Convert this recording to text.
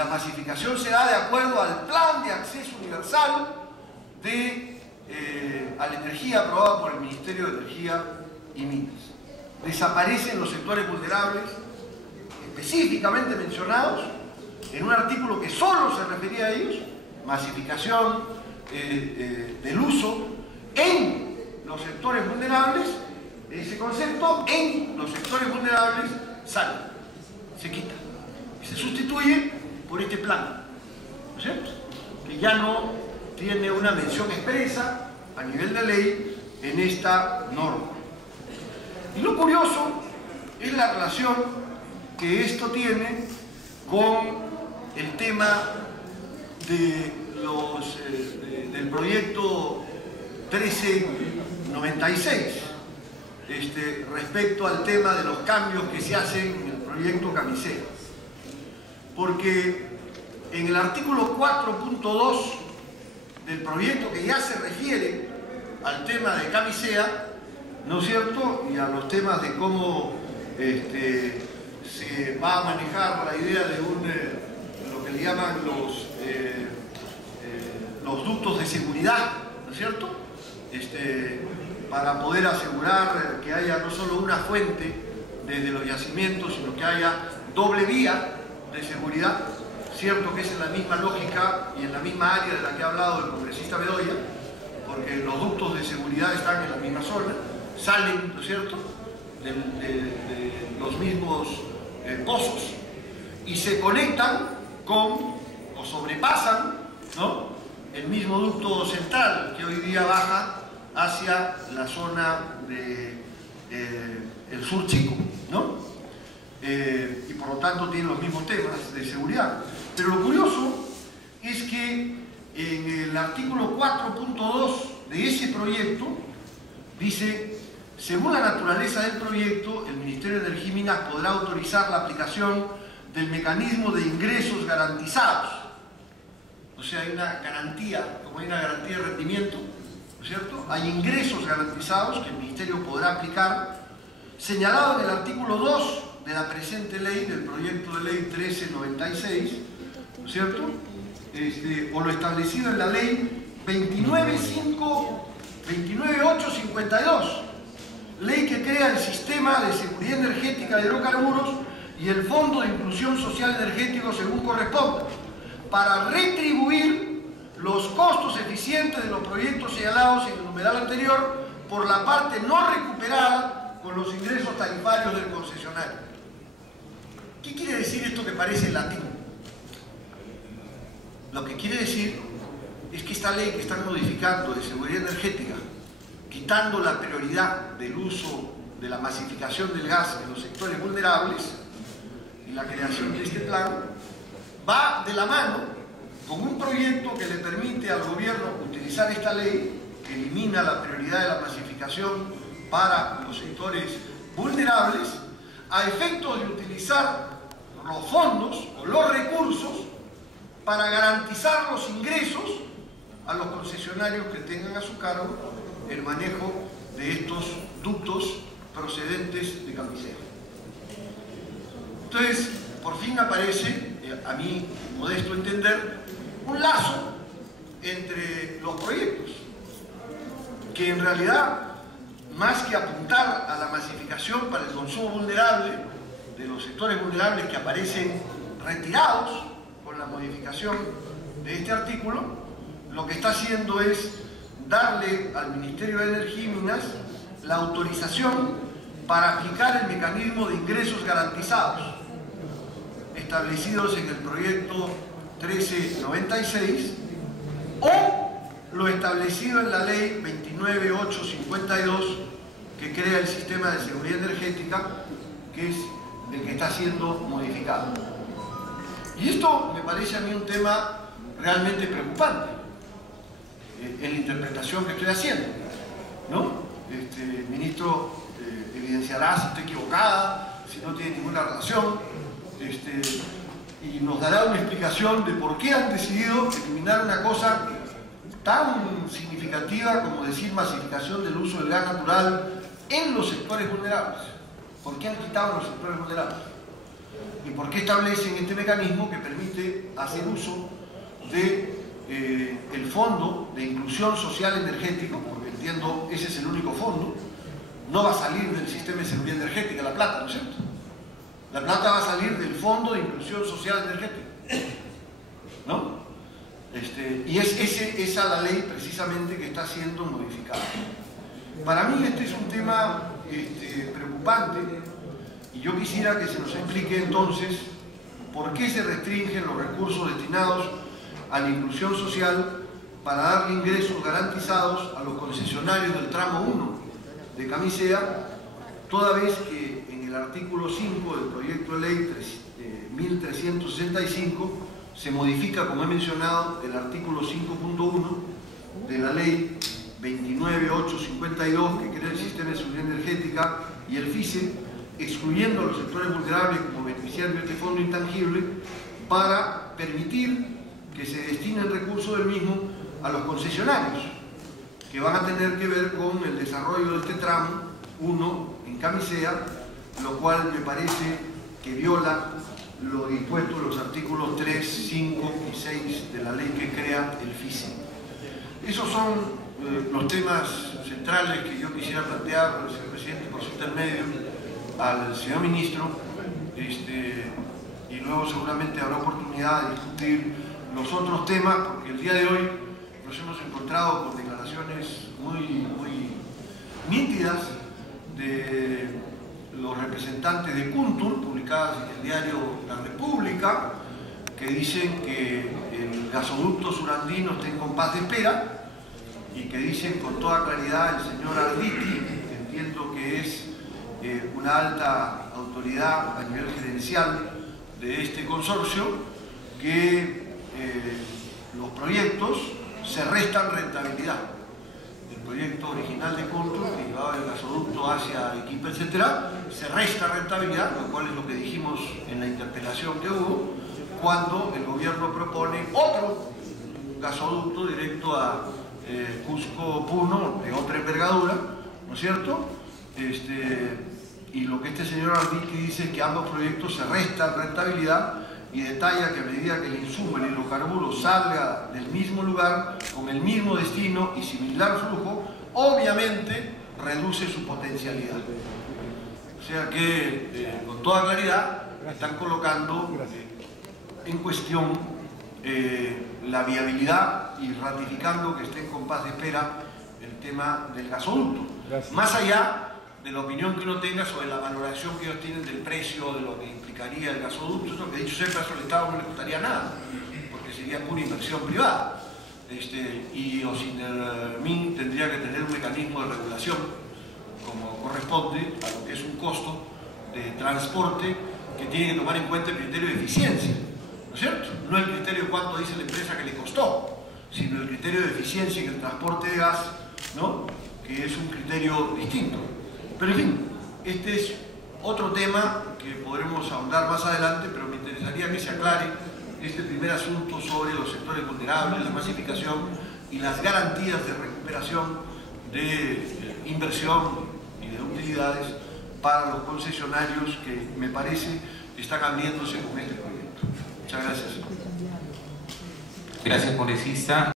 la masificación se da de acuerdo al plan de acceso universal a la energía aprobado por el Ministerio de Energía y Minas. Desaparecen los sectores vulnerables específicamente mencionados en un artículo que solo se refería a ellos, masificación del uso en los sectores vulnerables. Ese concepto en los sectores vulnerables sale, se quita y se sustituye por este plan, ¿no es cierto?, que ya no tiene una mención expresa a nivel de ley en esta norma. Y lo curioso es la relación que esto tiene con el tema de del proyecto 1396 respecto al tema de los cambios que se hacen en el proyecto Camisea. Porque en el artículo 4.2 del proyecto, que ya se refiere al tema de Camisea, ¿no es cierto?, y a los temas de cómo se va a manejar la idea de lo que le llaman los ductos de seguridad, ¿no es cierto?, para poder asegurar que haya no solo una fuente desde los yacimientos, sino que haya doble vía de seguridad. Cierto que es en la misma lógica y en la misma área de la que ha hablado el congresista Bedoya, porque los ductos de seguridad están en la misma zona, salen, ¿no es cierto?, de los mismos pozos y se conectan con o sobrepasan, ¿no?, el mismo ducto central que hoy día baja hacia la zona del sur chico, ¿no? Y por lo tanto tiene los mismos temas de seguridad. Pero lo curioso es que en el artículo 4.2 de ese proyecto dice: según la naturaleza del proyecto, el Ministerio de Energía y Minas podrá autorizar la aplicación del mecanismo de ingresos garantizados. O sea, hay una garantía, como hay una garantía de rendimiento, ¿no es cierto?, hay ingresos garantizados que el Ministerio podrá aplicar, señalado en el artículo 2 de la presente ley, del proyecto de ley 1396, ¿no es cierto?, o lo establecido en la ley 29852, ley que crea el Sistema de Seguridad Energética de Hidrocarburos y el Fondo de Inclusión Social Energético según corresponda, para retribuir los costos eficientes de los proyectos señalados en el numeral anterior por la parte no recuperada con los ingresos tarifarios del concesionario. ¿Qué quiere decir esto que parece en latín? Lo que quiere decir es que esta ley que están modificando de seguridad energética, quitando la prioridad del uso de la masificación del gas en los sectores vulnerables y la creación de este plan, va de la mano con un proyecto que le permite al gobierno utilizar esta ley, que elimina la prioridad de la masificación para los sectores vulnerables, a efecto de utilizar los fondos o los recursos para garantizar los ingresos a los concesionarios que tengan a su cargo el manejo de estos ductos procedentes de Camisea. Entonces, por fin aparece, a mi modesto entender, un lazo entre los proyectos, que en realidad, más que apuntar a la masificación para el consumo vulnerable de los sectores vulnerables que aparecen retirados con la modificación de este artículo, lo que está haciendo es darle al Ministerio de Energía y Minas la autorización para aplicar el mecanismo de ingresos garantizados establecidos en el proyecto 1396 o lo establecido en la ley 29852 que crea el Sistema de Seguridad Energética, que es el que está siendo modificado. Y esto me parece a mí un tema realmente preocupante en la interpretación que estoy haciendo, ¿no? El ministro evidenciará si está equivocada, si no tiene ninguna relación, y nos dará una explicación de por qué han decidido eliminar una cosa tan significativa como decir masificación del uso del gas natural en los sectores vulnerables. ¿Por qué han quitado los sectores vulnerables? ¿Y por qué establecen este mecanismo que permite hacer uso de el Fondo de Inclusión Social Energético? Porque entiendo, ese es el único fondo. No va a salir del sistema de seguridad energética la plata, ¿no es cierto? La plata va a salir del Fondo de Inclusión Social Energética, ¿no? Y es esa la ley precisamente que está siendo modificada. Para mí este es un tema preocupante, y yo quisiera que se nos explique entonces por qué se restringen los recursos destinados a la inclusión social para darle ingresos garantizados a los concesionarios del tramo 1 de Camisea, toda vez que en el artículo 5 del proyecto de ley 1365 se modifica, como he mencionado, el artículo 5.1 de la ley 29852 que crea el sistema de seguridad energética y el FICE, excluyendo a los sectores vulnerables como beneficiarios de este fondo intangible, para permitir que se destinen recursos del mismo a los concesionarios, que van a tener que ver con el desarrollo de este tramo 1 en Camisea, lo cual me parece que viola lo dispuesto en los artículos 3, 5 y 6 de la ley que crea el FICE. Esos son los temas centrales que yo quisiera plantear, señor presidente, por su intermedio, al señor ministro, y luego seguramente habrá oportunidad de discutir los otros temas, porque el día de hoy nos hemos encontrado con declaraciones muy nítidas de los representantes de Kuntur, publicadas en el diario La República, que dicen que el gasoducto surandino está en compás de espera, y que dicen con toda claridad el señor Arditi, que entiendo que es una alta autoridad a nivel gerencial de este consorcio, que los proyectos se restan rentabilidad. El proyecto original de Kuntur, que llevaba el gasoducto hacia Arequipa, etcétera, se resta rentabilidad, lo cual es lo que dijimos en la interpelación que hubo, cuando el gobierno propone otro gasoducto directo a Cusco-Puno, de otra envergadura, ¿no es cierto? Y lo que este señor Arditi dice es que ambos proyectos se restan rentabilidad, y detalla que a medida que el insumo, el hidrocarburo, salga del mismo lugar, con el mismo destino y similar flujo, obviamente reduce su potencialidad. O sea que, con toda claridad, están colocando en cuestión la viabilidad y ratificando que esté en compás de espera el tema del gasoducto. Gracias. Más allá de la opinión que uno tenga sobre la valoración que ellos tienen del precio de lo que implicaría el gasoducto, eso que dicho sea paso, al Estado no le costaría nada, porque sería pura inversión privada. Y Ocinermin tendría que tener un mecanismo de regulación, como corresponde a lo que es un costo de transporte, que tiene que tomar en cuenta el criterio de eficiencia, ¿no es cierto? No el criterio de cuánto dice la empresa que le costó, sino el criterio de eficiencia en el transporte de gas, ¿no? Que es un criterio distinto. Pero en fin, este es otro tema que podremos ahondar más adelante, pero me interesaría que se aclare este primer asunto sobre los sectores vulnerables, la masificación y las garantías de recuperación de inversión y de utilidades para los concesionarios, que me parece están abriéndose con este proyecto. Muchas gracias. Gracias, congresista.